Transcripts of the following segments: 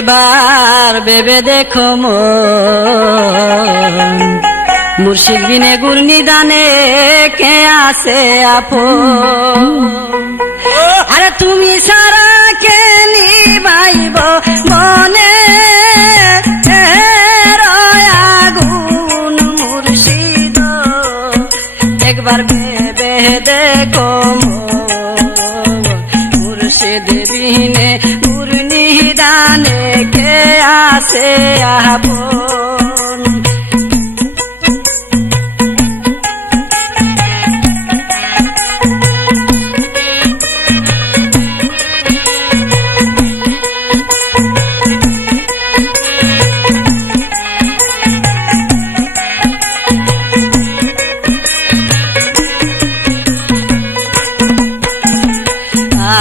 একবার ভেবে দেখো মুর্শিদ বিনে গুর নিদানে কে আছে আপন। আরে তুমি সারা কে নিবাইব মনে আগুন মুর্শিদ, একবার ভেবে দেখো মুর্শিদ বিনে গুর নিদানে কে আছে আপন।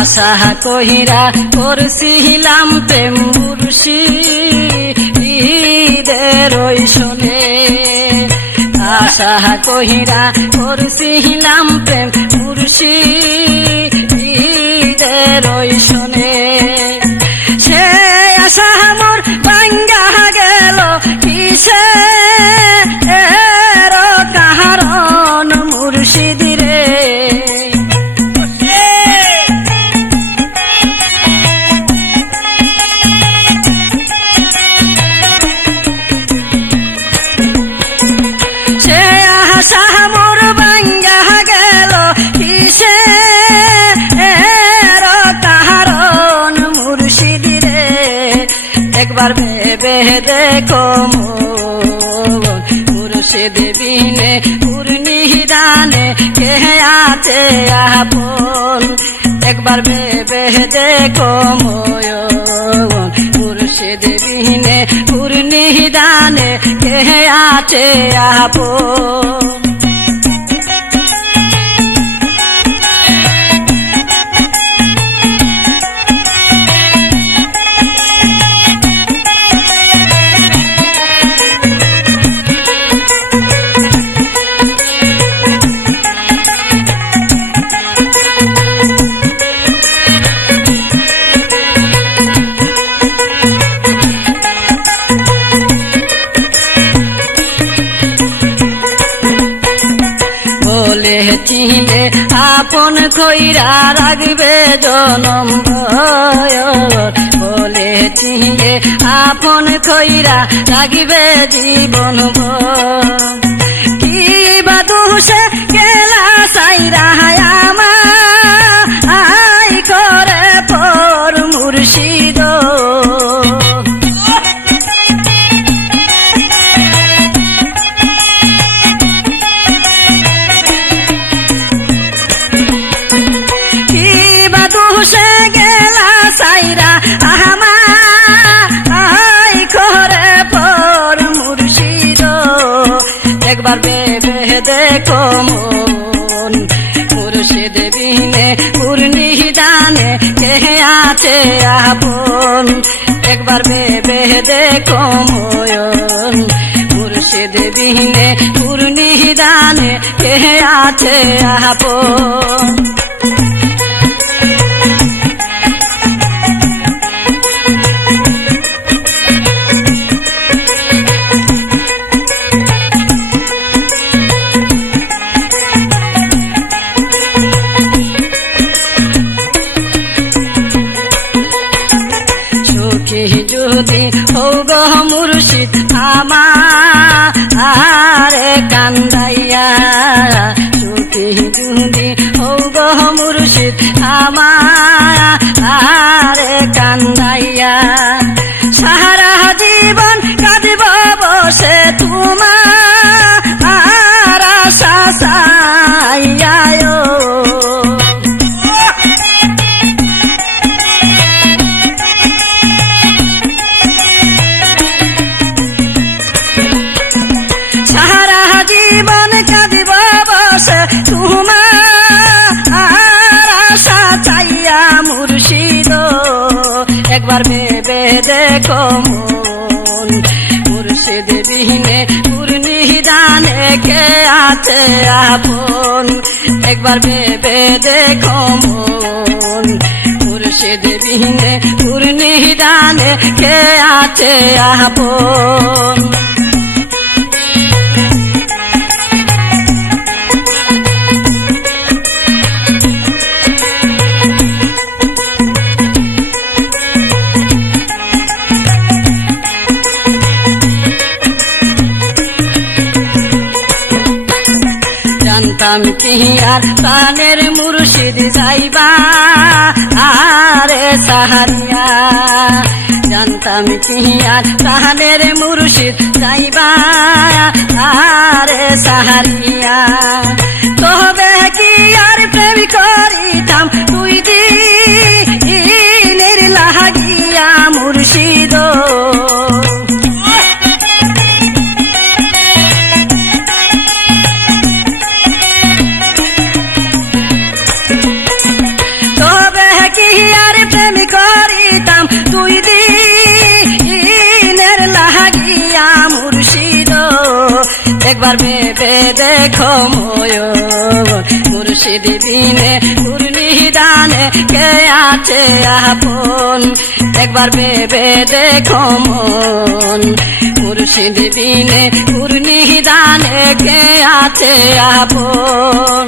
আশা কহিরা করছিলাম প্রেম মুর্শিদের ওই শোনে, আশা কহিরা করছিলাম প্রেম মুর্শিদের ওই শোনে। সে আশা মোর ভাঙ্গা গেল কিসে কারণ মুর্শিদ রে। একবার ভেবে দেখো মুর্শিদ বিনে গুর নিদানে কে আছে আপন। একবার ভেবে দেখো মুর্শিদ বিনে গুর নিদানে কে আছে আপন। চিনে আপন কইরা রাখবে জনম বলে চিনে আপন কইরা রাখবে জীবন কি বা দোষে গেলা সাইরা আমায় করে পর মুর্শিদ। সে গেলা সাইরা আমায় করে পর মুর্শিদ। একবার ভেবে দেখো মুর্শিদ বিনে গুর নিদানে কে আছে আপন। একবার ভেবে দেখো মুর্শিদ বিনে গুর নিদানে কে আছে আপন। যদি হোগ মুর্শিদ আমারে কান্দাইয়া, সুখী যদি হোগ মুর্শিদ আমারে কান্দাইয়া, সারা জীবন কাঁদিব বসে তোমার আশা চাইয়া। জীবন কাঁদিব বসে তোমার আশা চাইয়া মুর্শিদ। একবার ভেবে দেখো মুর্শিদ বিনে গুর নিদানে কে আছে আপন। একবার ভেবে দেখো মুর্শিদ বিনে গুর নিদানে নিদানে কে আছে আপন। জানতাম কি আর প্রাণের মুর্শিদ যাইবা আরে সাহারিয়া, জানতাম কি আর প্রাণের মুর্শিদ যাইবা আরে সাহারিয়া। তবে কি আর প্রেম করিতাম তুই দিনের লাগিয়া মুর্শিদ, একবার ভেবে দেখো মুর্শিদ বিনে নিদানে কে আছে আপন। একবার ভেবে দেখো মন মুর্শিদ বিনে নিদানে কে আছে আপন।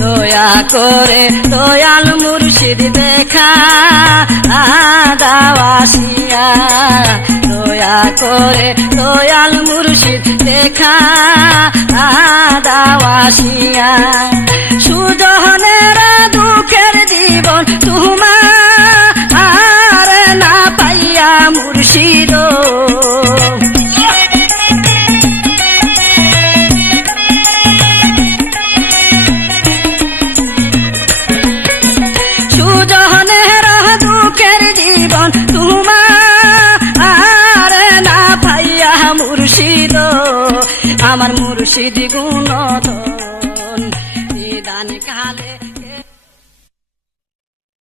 দয়া করে দয়াল মুর্শিদ দেখা দাওয়াসিয়া, দয়া করে দয়াল মুর্শিদ দেখা দাওয়াসিয়া। সুজনের দুঃখের জীবন তোমার না পাইয়া মুর্শিদ, আমার মুর্শিদ গুণ